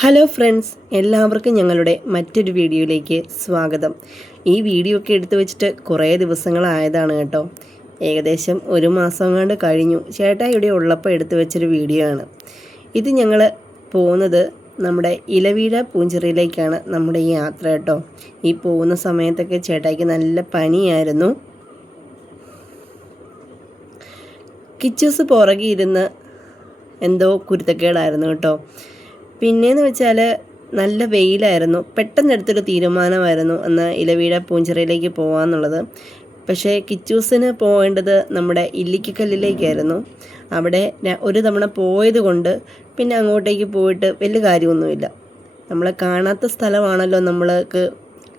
Hello friends, എല്ലാവർക്കും ഞങ്ങളുടെ മറ്റൊരു വീഡിയോയിലേക്ക് സ്വാഗതം. ഈ വീഡിയോ ഒക്കെ എടുത്തു വെച്ചിട്ട് കുറേ ദിവസങ്ങളായതാണ് കേട്ടോ. ഏകദേശം ഒരു മാസം കണ്ട് കഴിഞ്ഞു. ചേട്ടാ ഇവിടെ ഉള്ളപ്പോൾ എടുത്തു വെച്ചൊരു വീഡിയോ ആണ് ഇത്. ഞങ്ങൾ പോകുന്നത് നമ്മുടെ ഇലവീഴ പൂഞ്ചിറയിലേക്കാണ് നമ്മുടെ ഈ യാത്ര കേട്ടോ. ഈ പോകുന്ന സമയത്തൊക്കെ ചേട്ടായിക്ക് നല്ല പനിയായിരുന്നു. കിച്ചൂസ് പുറകെ ഇരുന്ന് എന്തോ കുരുത്തക്കേടായിരുന്നു കേട്ടോ. പിന്നെയെന്ന് വെച്ചാൽ നല്ല വെയിലായിരുന്നു. പെട്ടെന്നെടുത്തൊരു തീരുമാനമായിരുന്നു എന്നാൽ ഇലവീഴ പൂഞ്ചിറയിലേക്ക് പോകാമെന്നുള്ളത്. പക്ഷേ കിച്ചൂസിന് പോകേണ്ടത് നമ്മുടെ ഇല്ലിക്കക്കല്ലിലേക്കായിരുന്നു. അവിടെ ഒരു തവണ പോയത് കൊണ്ട് പിന്നെ അങ്ങോട്ടേക്ക് പോയിട്ട് വലിയ കാര്യമൊന്നുമില്ല. നമ്മൾ കാണാത്ത സ്ഥലമാണല്ലോ നമ്മൾക്ക്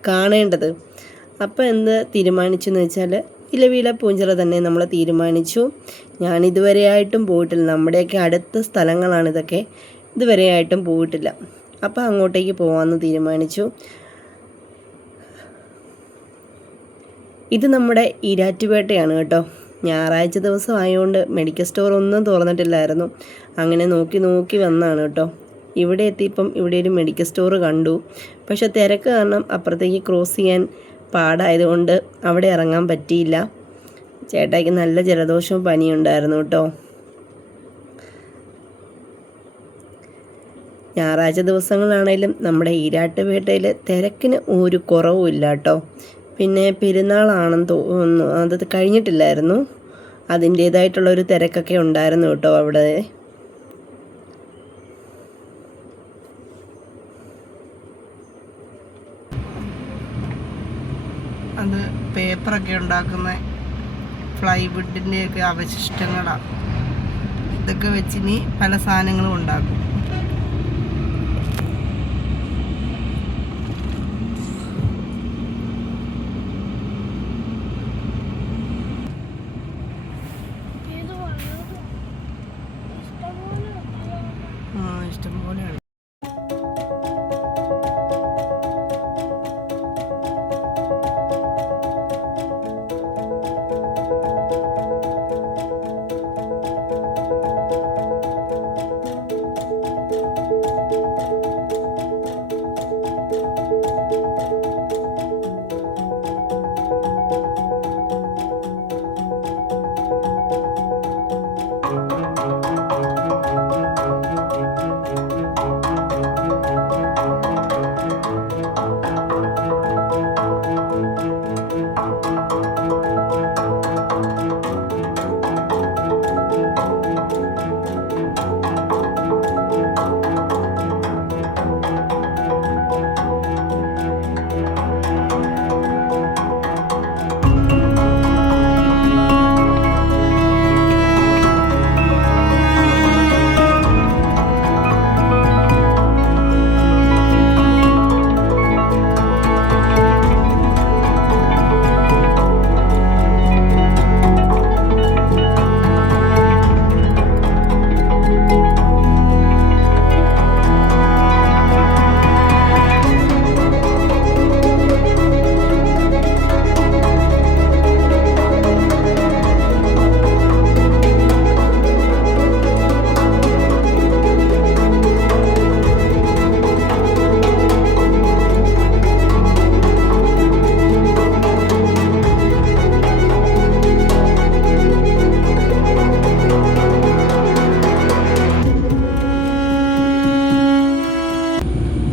കാണേണ്ടത്. അപ്പോൾ എന്ത് തീരുമാനിച്ചെന്ന് വെച്ചാൽ ഇലവീഴ പൂഞ്ചിറ തന്നെ നമ്മൾ തീരുമാനിച്ചു. ഞാനിതുവരെയായിട്ടും പോയിട്ടില്ല. നമ്മുടെയൊക്കെ അടുത്ത സ്ഥലങ്ങളാണിതൊക്കെ. ഇതുവരെയായിട്ടും പോയിട്ടില്ല. അപ്പോൾ അങ്ങോട്ടേക്ക് പോകാമെന്ന് തീരുമാനിച്ചു. ഇത് നമ്മുടെ ഈരാറ്റുപേട്ടയാണ് കേട്ടോ. ഞായറാഴ്ച ദിവസം ആയതുകൊണ്ട് മെഡിക്കൽ സ്റ്റോർ ഒന്നും തുറന്നിട്ടില്ലായിരുന്നു. അങ്ങനെ നോക്കി വന്നതാണ് കേട്ടോ. ഇവിടെ എത്തിയപ്പം ഇവിടെ ഒരു മെഡിക്കൽ സ്റ്റോർ കണ്ടു. പക്ഷെ തിരക്ക് കാരണം അപ്പുറത്തേക്ക് ക്രോസ് ചെയ്യാൻ പാടായതുകൊണ്ട് അവിടെ ഇറങ്ങാൻ പറ്റിയില്ല. ചേട്ടായിക്ക് നല്ല ജലദോഷവും പനിയുണ്ടായിരുന്നു കേട്ടോ. ഞായറാഴ്ച ദിവസങ്ങളാണേലും നമ്മുടെ ഈരാട്ടുപേട്ടയിൽ തിരക്കിന് ഒരു കുറവുമില്ല കേട്ടോ. പിന്നെ പെരുന്നാളാണെന്ന് തോന്നുന്നു, അത് കഴിഞ്ഞിട്ടില്ലായിരുന്നു. അതിൻ്റേതായിട്ടുള്ളൊരു തിരക്കൊക്കെ ഉണ്ടായിരുന്നു കേട്ടോ അവിടെ. അത് പേപ്പറൊക്കെ ഉണ്ടാക്കുന്ന പ്ലൈവുഡിൻ്റെയൊക്കെ അവശിഷ്ടങ്ങളാണ്. ഇതൊക്കെ വെച്ചിനി പല സാധനങ്ങളും ഉണ്ടാക്കും. ഇഷ്ടംപോലെയാണ്.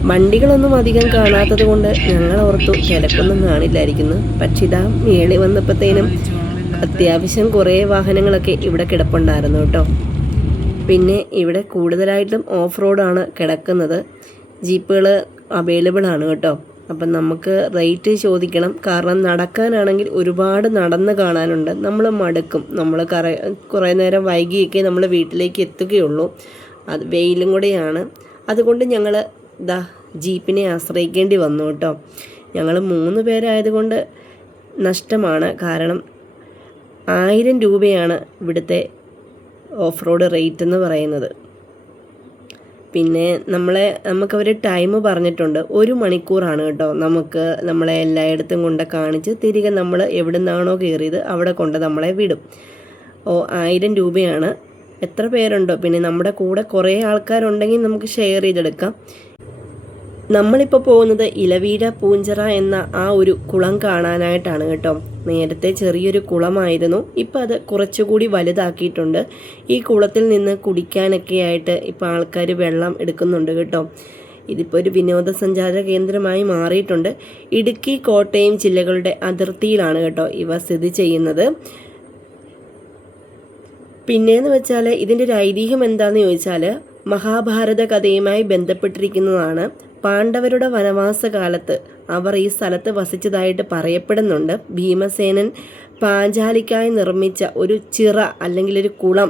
വണ്ടികളൊന്നും അധികം കാണാത്തത് കൊണ്ട് ഞങ്ങൾ ഓർത്തു തിരക്കൊന്നും കാണില്ലായിരിക്കുന്നു. പക്ഷേ ഇതാ മേളി വന്നപ്പോഴത്തേനും അത്യാവശ്യം കുറേ വാഹനങ്ങളൊക്കെ ഇവിടെ കിടപ്പുണ്ടായിരുന്നു കേട്ടോ. പിന്നെ ഇവിടെ കൂടുതലായിട്ടും ഓഫ് റോഡാണ് കിടക്കുന്നത്. ജീപ്പുകൾ അവൈലബിൾ ആണ് കേട്ടോ. അപ്പം നമുക്ക് റേറ്റ് ചോദിക്കണം. കാരണം നടക്കാനാണെങ്കിൽ ഒരുപാട് നടന്ന് കാണാനുണ്ട്. നമ്മൾ മടുക്കും. നമ്മൾ കുറേ നേരം വൈകിയൊക്കെ നമ്മൾ വീട്ടിലേക്ക് എത്തുകയുള്ളൂ. അത് വെയിലും കൂടെയാണ്. അതുകൊണ്ട് ഞങ്ങൾ ജീപ്പിനെ ആശ്രയിക്കേണ്ടി വന്നു കേട്ടോ. ഞങ്ങൾ 3 പേരായതുകൊണ്ട് നഷ്ടമാണ്. കാരണം 1000 രൂപയാണ് ഇവിടുത്തെ ഓഫ് റോഡ് റേറ്റ് എന്ന് പറയുന്നത്. പിന്നെ നമുക്കവർ ടൈം പറഞ്ഞിട്ടുണ്ട്. 1 മണിക്കൂറാണ് കേട്ടോ. നമ്മളെ എല്ലായിടത്തും കൊണ്ട് കാണിച്ച് തിരികെ നമ്മൾ എവിടെ നിന്നാണോ കയറിയത് അവിടെ കൊണ്ട് നമ്മളെ വിടും. 1000 രൂപയാണ് എത്ര പേരുണ്ടോ. പിന്നെ നമ്മുടെ കൂടെ കുറേ ആൾക്കാരുണ്ടെങ്കിൽ നമുക്ക് ഷെയർ ചെയ്തെടുക്കാം. നമ്മളിപ്പോൾ പോകുന്നത് ഇലവീഴ പൂഞ്ചിറ എന്ന ആ ഒരു കുളം കാണാനായിട്ടാണ് കേട്ടോ. നേരത്തെ ചെറിയൊരു കുളമായിരുന്നു, ഇപ്പം അത് കുറച്ചുകൂടി വലുതാക്കിയിട്ടുണ്ട്. ഈ കുളത്തിൽ നിന്ന് കുടിക്കാനൊക്കെ ആയിട്ട് ഇപ്പോൾ ആൾക്കാർ വെള്ളം എടുക്കുന്നുണ്ട് കേട്ടോ. ഇതിപ്പോൾ ഒരു വിനോദസഞ്ചാര കേന്ദ്രമായി മാറിയിട്ടുണ്ട്. ഇടുക്കി, കോട്ടയം ജില്ലകളുടെ അതിർത്തിയിലാണ് കേട്ടോ ഇവ സ്ഥിതി ചെയ്യുന്നത്. പിന്നെയെന്ന് വെച്ചാൽ ഇതിൻ്റെ ഒരു ഐതിഹ്യം എന്താണെന്ന് ചോദിച്ചാൽ മഹാഭാരത കഥയുമായി ബന്ധപ്പെട്ടിരിക്കുന്നതാണ്. പാണ്ഡവരുടെ വനവാസ കാലത്ത് അവർ ഈ സ്ഥലത്ത് വസിച്ചതായിട്ട് പറയപ്പെടുന്നുണ്ട്. ഭീമസേനൻ പാഞ്ചാലിക്കായി നിർമ്മിച്ച ഒരു ചിറ അല്ലെങ്കിൽ ഒരു കുളം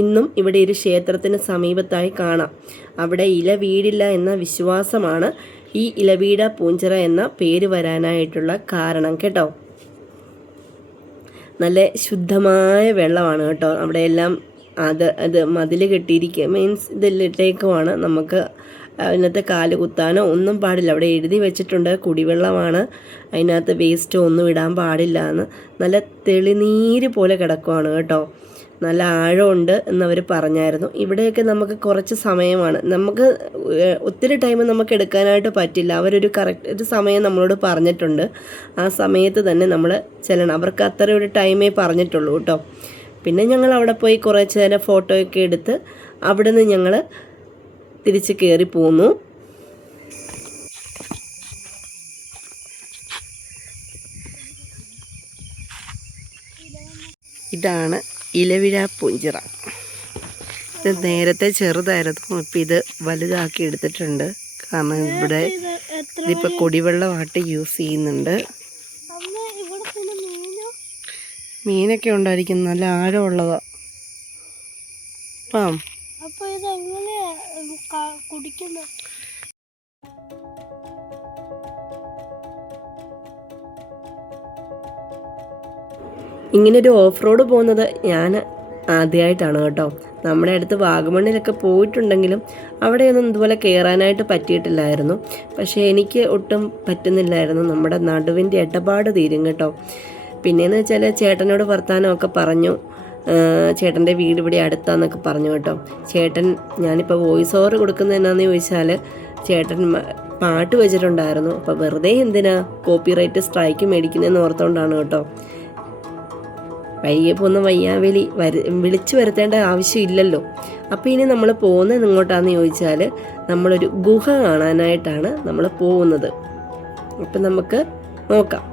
ഇന്നും ഇവിടെ ഒരു ക്ഷേത്രത്തിന് സമീപത്തായി കാണാം. അവിടെ ഇല വീടില്ല എന്ന വിശ്വാസമാണ് ഈ ഇലവീഴ പൂഞ്ചിറ എന്ന പേര് വരാനായിട്ടുള്ള കാരണം കേട്ടോ. നല്ല ശുദ്ധമായ വെള്ളമാണ് കേട്ടോ. അവിടെ എല്ലാം അത് മതിൽ കെട്ടിയിരിക്കുക, മീൻസ് ഇതിലിട്ടേക്കുമാണ്. നമുക്ക് അതിനകത്ത് കാല് കുത്താനോ ഒന്നും പാടില്ല. അവിടെ എഴുതി വെച്ചിട്ടുണ്ട് കുടിവെള്ളമാണ്, അതിനകത്ത് വേസ്റ്റോ ഒന്നും ഇടാൻ പാടില്ല എന്ന്. നല്ല തെളിനീര് പോലെ കിടക്കുവാണ് കേട്ടോ. നല്ല ആഴമുണ്ട് എന്നവർ പറഞ്ഞായിരുന്നു. ഇവിടെയൊക്കെ നമുക്ക് കുറച്ച് സമയമാണ്, നമുക്ക് ഒത്തിരി ടൈം നമുക്ക് എടുക്കാനായിട്ട് പറ്റില്ല. അവരൊരു കറക്റ്റ് ഒരു സമയം നമ്മളോട് പറഞ്ഞിട്ടുണ്ട്, ആ സമയത്ത് തന്നെ നമ്മൾ ചെല്ലണം. അവർക്ക് അത്ര ഒരു ടൈമേ പറഞ്ഞിട്ടുള്ളൂ കേട്ടോ. പിന്നെ ഞങ്ങൾ അവിടെ പോയി കുറച്ച് നേരം ഫോട്ടോയൊക്കെ എടുത്ത് അവിടെ നിന്ന് ഞങ്ങൾ തിരിച്ച് കയറി പോന്നു. ഇതാണ് ഇലവീഴ പൂഞ്ചിറ. ഇത് നേരത്തെ ചെറുതായിരുന്നു, ഇപ്പം ഇത് വലുതാക്കി എടുത്തിട്ടുണ്ട്. കാരണം ഇവിടെ ഇതിപ്പോൾ കുടിവെള്ളമായിട്ട് യൂസ് ചെയ്യുന്നുണ്ട്. മീനൊക്കെ ഉണ്ടായിരിക്കും, നല്ല ആഴമുള്ളതാ. ഇങ്ങനൊരു ഓഫ് റോഡ് പോകുന്നത് ഞാൻ ആദ്യമായിട്ടാണ് കേട്ടോ. നമ്മുടെ അടുത്ത് വാഗമണ്ണിലൊക്കെ പോയിട്ടുണ്ടെങ്കിലും അവിടെയൊന്നും ഇതുപോലെ കയറാനായിട്ട് പറ്റിയിട്ടില്ലായിരുന്നു. പക്ഷേ എനിക്ക് ഒട്ടും പറ്റുന്നില്ലായിരുന്നു, നമ്മുടെ നടുവിൻ്റെ ഇടപാട് തീരും കേട്ടോ. പിന്നെയെന്ന് വെച്ചാൽ ചേട്ടനോട് വർത്താനമൊക്കെ പറഞ്ഞു, ചേട്ടൻ്റെ വീട് ഇവിടെ അടുത്താന്നൊക്കെ പറഞ്ഞു കേട്ടോ. ചേട്ടൻ, ഞാനിപ്പോൾ വോയിസ് ഓവർ കൊടുക്കുന്നത് എന്നാന്ന് ചോദിച്ചാൽ ചേട്ടൻ പാട്ട് വെച്ചിട്ടുണ്ടായിരുന്നു. അപ്പോൾ വെറുതെ എന്തിനാ കോപ്പിറൈറ്റ് സ്ട്രൈക്ക് മേടിക്കുന്നതെന്ന് ഓർത്തുകൊണ്ടാണ് കേട്ടോ. വയ്യെ പോകുന്ന വയ്യാവേലി വിളിച്ചു വരുത്തേണ്ട ആവശ്യമില്ലല്ലോ. അപ്പോൾ ഇനി നമ്മൾ പോകുന്നത് എങ്ങോട്ടാന്ന് ചോദിച്ചാൽ നമ്മളൊരു ഗുഹ കാണാനായിട്ടാണ് നമ്മൾ പോകുന്നത്. അപ്പം നമുക്ക് നോക്കാം.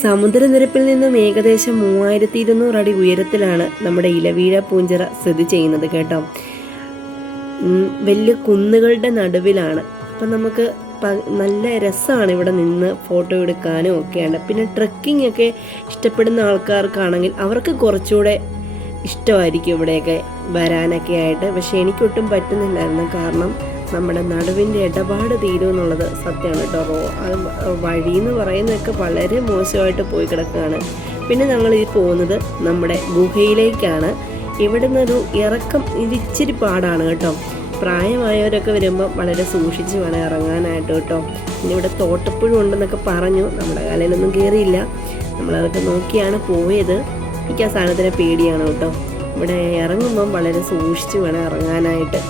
സമുദ്രനിരപ്പിൽ നിന്നും ഏകദേശം 3200 അടി ഉയരത്തിലാണ് നമ്മുടെ ഇലവീഴ പൂഞ്ചിറ സ്ഥിതി ചെയ്യുന്നത് കേട്ടോ. വലിയ കുന്നുകളുടെ നടുവിലാണ്. അപ്പം നമുക്ക് നല്ല രസമാണ് ഇവിടെ നിന്ന് ഫോട്ടോ എടുക്കാനും ഒക്കെയാണ്. പിന്നെ ട്രെക്കിംഗ് ഒക്കെ ഇഷ്ടപ്പെടുന്ന ആൾക്കാർക്കാണെങ്കിൽ അവർക്ക് കുറച്ചുകൂടെ ഇഷ്ടമായിരിക്കും ഇവിടെയൊക്കെ വരാനൊക്കെ ആയിട്ട്. പക്ഷേ എനിക്കൊട്ടും പറ്റുന്നില്ലായിരുന്നു, കാരണം നമ്മുടെ നടുവിൻ്റെ ഇടപാട് തീരും എന്നുള്ളത് സത്യമാണ് കേട്ടോ. വഴിയെന്ന് പറയുന്നതൊക്കെ വളരെ മോശമായിട്ട് പോയി കിടക്കുകയാണ്. പിന്നെ ഞങ്ങൾ ഈ പോകുന്നത് നമ്മുടെ ഗുഹയിലേക്കാണ്. ഇവിടെ നിന്നൊരു ഇറക്കം ഇച്ചിരി പാടാണ് കേട്ടോ. പ്രായമായവരൊക്കെ വരുമ്പോൾ വളരെ സൂക്ഷിച്ച് വേണം ഇറങ്ങാനായിട്ട് കേട്ടോ. പിന്നെ ഇവിടെ തോട്ടപ്പുഴ ഉണ്ടെന്നൊക്കെ പറഞ്ഞു, നമ്മുടെ കാലയിലൊന്നും കയറിയില്ല. നമ്മളതൊക്കെ നോക്കിയാണ് പോയത്. എനിക്ക് ആ സാധനത്തിനെ പേടിയാണ് കേട്ടോ. ഇവിടെ ഇറങ്ങുമ്പം വളരെ സൂക്ഷിച്ച് വേണം ഇറങ്ങാനായിട്ട്.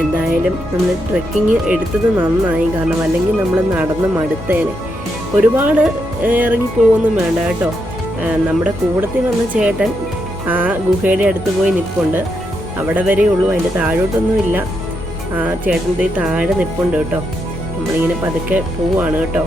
എന്തായാലും നമ്മൾ ട്രെക്കിങ് എടുത്തത് നന്നായി, കാരണം അല്ലെങ്കിൽ നമ്മൾ നടന്ന് മടുത്തേനെ. ഒരുപാട് ഇറങ്ങിപ്പോകൊന്നും വേണ്ട കേട്ടോ. നമ്മുടെ കൂടത്തിൽ വന്ന ചേട്ടൻ ആ ഗുഹയുടെ അടുത്ത് പോയി നിൽപ്പുണ്ട്. അവിടെ വരെ ഉള്ളൂ, അതിൻ്റെ താഴോട്ടൊന്നുമില്ല. ആ ചേട്ടൻ്റെ താഴെ നിൽപ്പുണ്ട് കേട്ടോ. നമ്മളിങ്ങനെ പതുക്കെ പോവാണ് കേട്ടോ.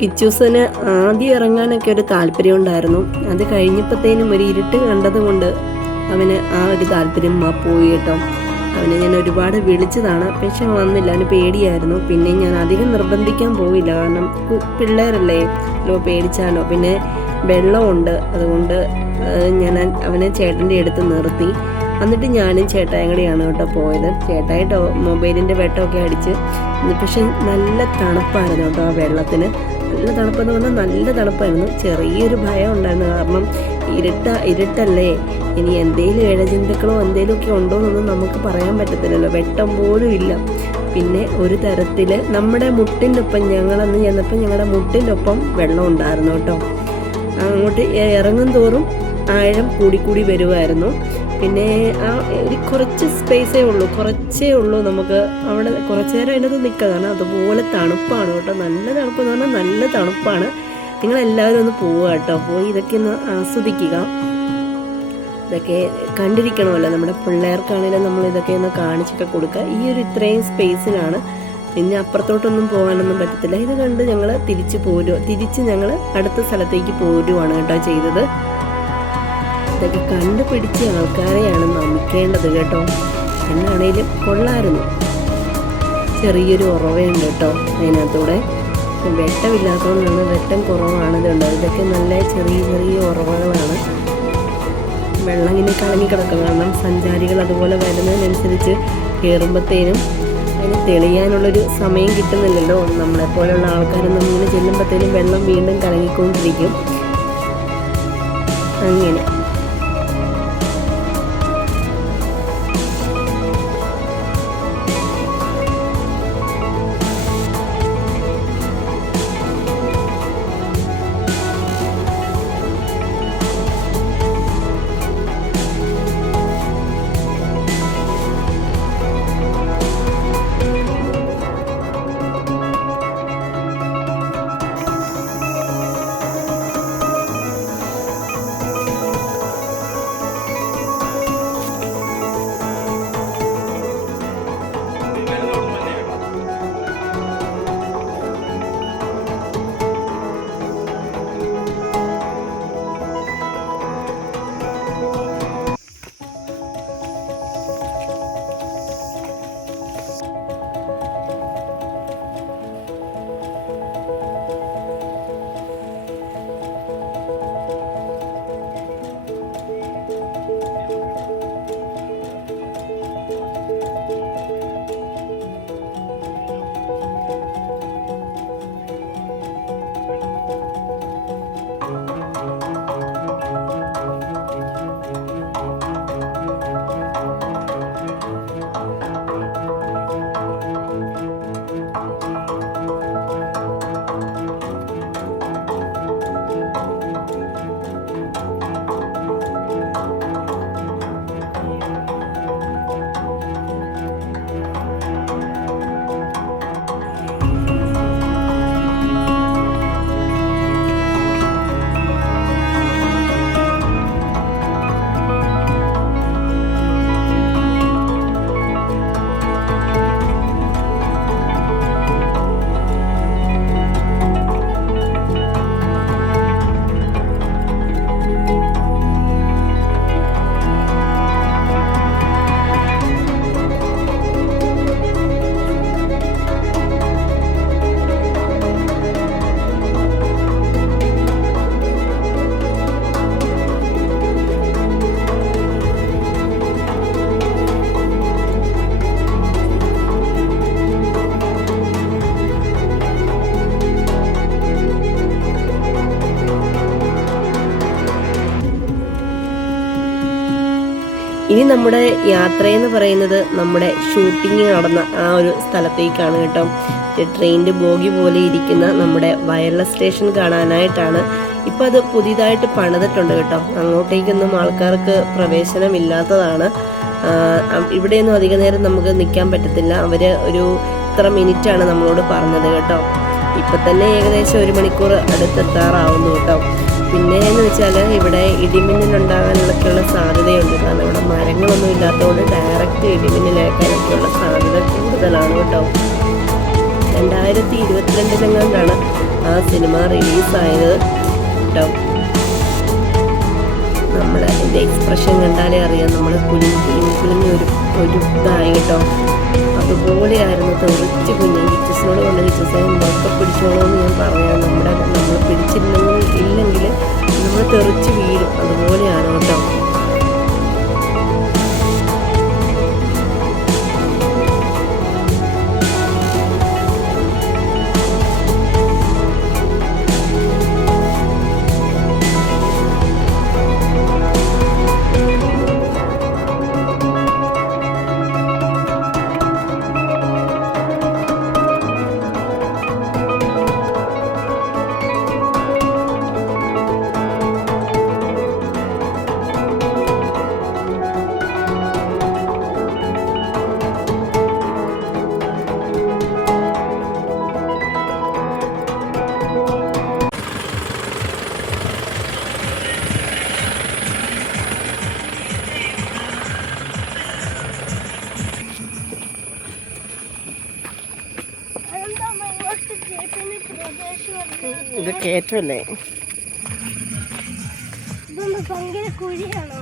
കിച്ചൂസിന് ആദ്യം ഇറങ്ങാനൊക്കെ ഒരു താല്പര്യം ഉണ്ടായിരുന്നു. അത് കഴിഞ്ഞപ്പോഴത്തേനും ഒരു ഇരുട്ട് കണ്ടതുകൊണ്ട് അവന് ആ ഒരു താല്പര്യം പോയി കേട്ടോ. അവനെ ഞാൻ ഒരുപാട് വിളിച്ചതാണ്, പക്ഷെ വന്നില്ല. അവന് പേടിയായിരുന്നു. പിന്നെ ഞാൻ അധികം നിർബന്ധിക്കാൻ പോയില്ല, കാരണം പിള്ളേരല്ലേ, പേടിച്ചാലോ. പിന്നെ വെള്ളമുണ്ട്, അതുകൊണ്ട് ഞാൻ അവനെ ചേട്ടൻ്റെ അടുത്ത് നിർത്തി. എന്നിട്ട് ഞാനും ചേട്ടായും കൂടിയാണ് കേട്ടോ പോയത്. ചേട്ടായിട്ട് മൊബൈലിൻ്റെ വെട്ടമൊക്കെ അടിച്ച്, പക്ഷെ നല്ല തണുപ്പായിരുന്നു കേട്ടോ ആ വെള്ളത്തിന്. നല്ല തണുപ്പെന്ന് പറഞ്ഞാൽ നല്ല തണുപ്പായിരുന്നു. ചെറിയൊരു ഭയം ഉണ്ടായിരുന്നു, കാരണം ഇരുട്ടല്ലേ, ഇനി എന്തെങ്കിലും ഇഴജന്തുക്കളോ എന്തെങ്കിലുമൊക്കെ ഉണ്ടോ എന്നൊന്നും നമുക്ക് പറയാൻ പറ്റത്തില്ലല്ലോ, വെട്ടം പോലും ഇല്ല. പിന്നെ ഒരു തരത്തിൽ നമ്മുടെ മുട്ടിനൊപ്പം ഞങ്ങളന്ന് ചെന്നപ്പോൾ ഞങ്ങളുടെ മുട്ടിനൊപ്പം വെള്ളം ഉണ്ടായിരുന്നു കേട്ടോ. അങ്ങോട്ട് ഇറങ്ങും തോറും ആഴം കൂടിക്കൂടി വരുമായിരുന്നു. പിന്നെ ആ ഒരു കുറച്ചേ ഉള്ളൂ നമുക്ക് അവിടെ കുറച്ച് നേരം അതിനകത്ത് നിൽക്കുക, കാരണം അതുപോലെ തണുപ്പാണ് കേട്ടോ. നല്ല തണുപ്പെന്ന് പറഞ്ഞാൽ നല്ല തണുപ്പാണ്. നിങ്ങളെല്ലാവരും ഒന്ന് പോവുക കേട്ടോ, പോയി ഇതൊക്കെ ഒന്ന് ആസ്വദിക്കുക. ഇതൊക്കെ കണ്ടിരിക്കണമല്ലോ, നമ്മുടെ പിള്ളേർക്കാണെങ്കിലും നമ്മൾ ഇതൊക്കെ ഒന്ന് കാണിച്ചൊക്കെ കൊടുക്കുക. ഈ ഒരു ഇത്രയും സ്പേസിലാണ്, പിന്നെ അപ്പുറത്തോട്ടൊന്നും പോകാനൊന്നും പറ്റത്തില്ല. ഇത് കണ്ട് ഞങ്ങൾ തിരിച്ച് ഞങ്ങൾ അടുത്ത സ്ഥലത്തേക്ക് പോരുവാണ് കേട്ടോ ചെയ്തത്. ഇതൊക്കെ കണ്ടുപിടിച്ച ആൾക്കാരെയാണ് നമിക്കേണ്ടത് കേട്ടോ. എന്നാണേലും കൊള്ളായിരുന്നു. ചെറിയൊരു ഉറവയുണ്ട് കേട്ടോ അതിനകത്തൂടെ. വെട്ടമില്ലാത്തതുകൊണ്ടാണ്, വെട്ടം കുറവാണിതുണ്ട്. ഇതൊക്കെ നല്ല ചെറിയ ഉറവകളാണ്. വെള്ളം ഇങ്ങനെ കലങ്ങി കിടക്കും, കാരണം സഞ്ചാരികൾ അതുപോലെ വരുന്നതിനനുസരിച്ച് കയറുമ്പോഴത്തേനും അതിന് തെളിയാനുള്ളൊരു സമയം കിട്ടുന്നില്ലല്ലോ. നമ്മളെപ്പോലുള്ള ആൾക്കാരൊന്നും ഇങ്ങനെ ചെല്ലുമ്പോഴത്തേനും വെള്ളം വീണ്ടും കലങ്ങിക്കൊണ്ടിരിക്കും. അങ്ങനെ ഇനി നമ്മുടെ യാത്രയെന്ന് പറയുന്നത് നമ്മുടെ ഷൂട്ടിങ് നടന്ന ആ ഒരു സ്ഥലത്തേക്കാണ് കേട്ടോ. ട്രെയിനിൻ്റെ ബോഗി പോലെ ഇരിക്കുന്ന നമ്മുടെ വയർലെസ് സ്റ്റേഷൻ കാണാനായിട്ടാണ്. ഇപ്പം അത് പുതിയതായിട്ട് പണിതിട്ടുണ്ട് കേട്ടോ. അങ്ങോട്ടേക്കൊന്നും ആൾക്കാർക്ക് പ്രവേശനമില്ലാത്തതാണ്. ഇവിടെയൊന്നും അധിക നേരം നമുക്ക് നിൽക്കാൻ പറ്റത്തില്ല. അവർ ഒരു ഇത്ര മിനിറ്റാണ് നമ്മളോട് പറഞ്ഞത് കേട്ടോ. ഇപ്പം തന്നെ ഏകദേശം 1 മണിക്കൂർ അടുത്തെത്താറാവുന്നു കേട്ടോ. പിന്നെ എന്ന് വെച്ചാൽ ഇവിടെ ഇടിമിന്നലുണ്ടാകാനൊക്കെയുള്ള സാധ്യതയുണ്ട്. കാരണം ഇവിടെ മരങ്ങളൊന്നും ഇല്ലാത്തതുകൊണ്ട് ഡയറക്റ്റ് ഇടിമിന്നലേക്കാനൊക്കെയുള്ള സാധ്യത കൂടുതലാണ് കേട്ടോ. 2022 ആ സിനിമ റിലീസായത് കേട്ടോ. നമ്മൾ എൻ്റെ എക്സ്പ്രഷൻ കണ്ടാലേ അറിയാം, നമ്മൾ കുലിഞ്ഞ് ഒരു ഇതായി കേട്ടോ. അതുപോലെയായിരുന്നു തെറിച്ച് കുഞ്ഞ്. കിച്ചസിനോട് കൊണ്ട് കിച്ചസെ മൊക്കെ പിടിച്ചോളൂ എന്ന് ഞാൻ പറഞ്ഞാൽ നമ്മൾ പിടിച്ചില്ലെങ്കിൽ നമ്മൾ തെറിച്ച് വീഴും. അതുപോലെയാണ് കേട്ടോ. ഇത് കേറ്റല്ലേ? ഭയങ്കര കുഴിയാണോ?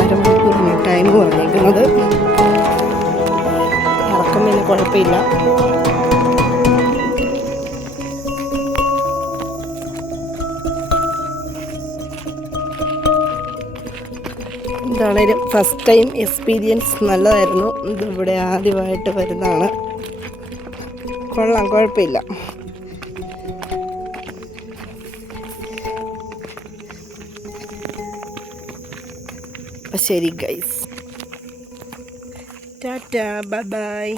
അരമണിക്കൂറാണ് ടൈം പറഞ്ഞേക്കുന്നത്. ഇറക്കം പിന്നെ കുഴപ്പമില്ല. എന്താണേലും ഫസ്റ്റ് ടൈം എക്സ്പീരിയൻസ് നല്ലതായിരുന്നു. ഇതിവിടെ ആദ്യമായിട്ട് വരുന്നതാണ്. കൊള്ളാം, കുഴപ്പമില്ല. അപ്പം ശരി ഗൈസ്, ടാറ്റ, ബൈ ബൈ.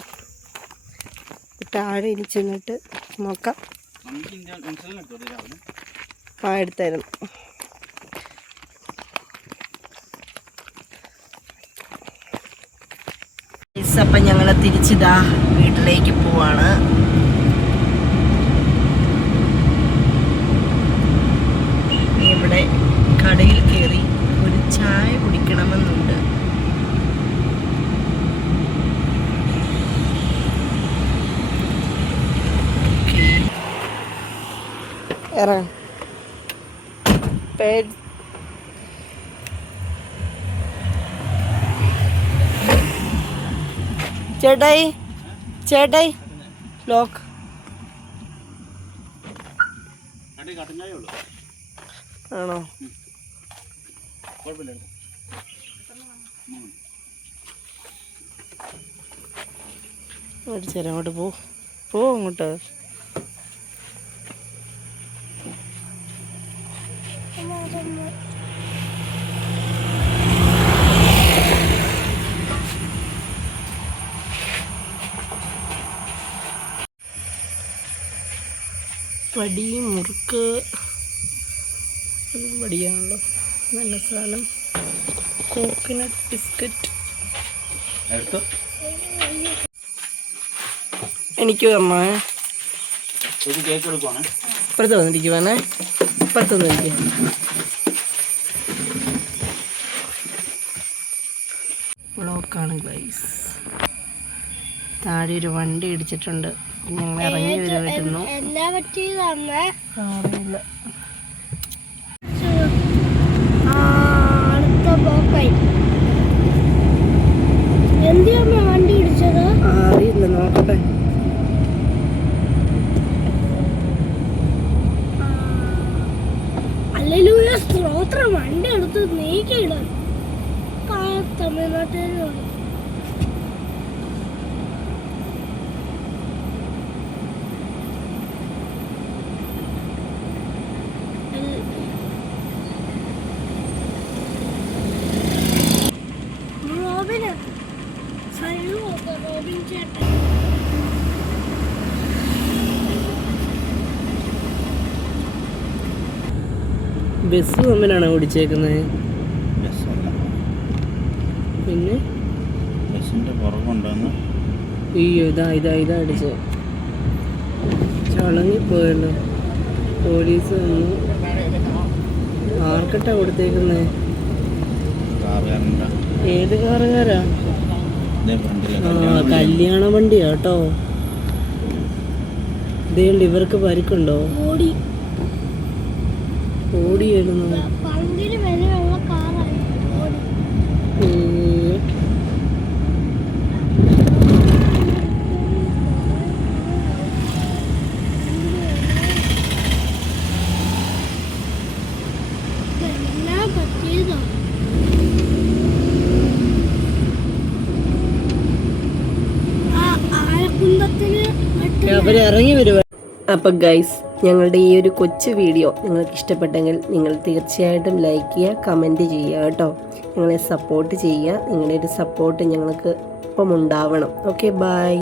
താഴെ ഇനി ചെന്നിട്ട് നോക്കാം. എടുത്തായിരുന്നു. അപ്പം ഞങ്ങൾ തിരിച്ചിതാ വീട്ടിലേക്ക് പോവാണ്. ഇവിടെ കടയിൽ കയറി ഒരു ചായ കുടിക്കണമെന്നുണ്ട്. ഇറങ്ങ ചേട്ടായി ലോക്ക് ആണോ? മേടിച്ചേരാം. അങ്ങോട്ട് പോ അങ്ങോട്ട്. വടി, മുറുക്ക്, വടിയാണല്ലോ നല്ല സാധനം. കോക്കനട്ട് ബിസ്ക്കറ്റ് എനിക്ക് തരണേ. ഇപ്പുറത്ത് വന്നിരിക്കുവാണേ. ഇപ്പുറത്ത് വന്നിരിക്കുക. ബ്ലോക്കാണ് ഗൈസ്. താഴെ ഒരു വണ്ടി ഇടിച്ചിട്ടുണ്ട്. ഞങ്ങൾ ഇറങ്ങി വരുമായിരുന്നു. അറിയില്ല. അറിയില്ല, നോക്കട്ടെ. സ്തോത്രം, വണ്ടി എടുത്ത് നീക്കിയിടാൻ തമിഴ്നാട്ടിൽ റോബിൻ ചേട്ടൻ. ബസ് തമ്മിലാണോ ഓടിച്ചേക്കുന്നത്? പിന്നെ അയ്യോ, ഇതാ അടിച്ച് ചളങ്ങിപ്പോയല്ലോ. പോലീസ് വന്നു. ആർക്കട്ടാ കൊടുത്തേക്കുന്നത്? ഏത് കാറുകാരാ? കല്യാണ വണ്ടിയാ കേട്ടോ. ഇതേണ്ട് ഇവർക്ക് പരിക്കുണ്ടോ? ഓടിയായിരുന്നു. അവരിറങ്ങി വരുക. അപ്പം ഗൈസ്, ഞങ്ങളുടെ ഈ ഒരു കൊച്ചു വീഡിയോ നിങ്ങൾക്ക് ഇഷ്ടപ്പെട്ടെങ്കിൽ നിങ്ങൾ തീർച്ചയായിട്ടും ലൈക്ക് ചെയ്യുക, കമൻറ്റ് ചെയ്യുക കേട്ടോ. ഞങ്ങളെ സപ്പോർട്ട് ചെയ്യുക. നിങ്ങളുടെ ഒരു സപ്പോർട്ട് ഞങ്ങൾക്ക് ഒപ്പം ഉണ്ടാവണം. Okay, by.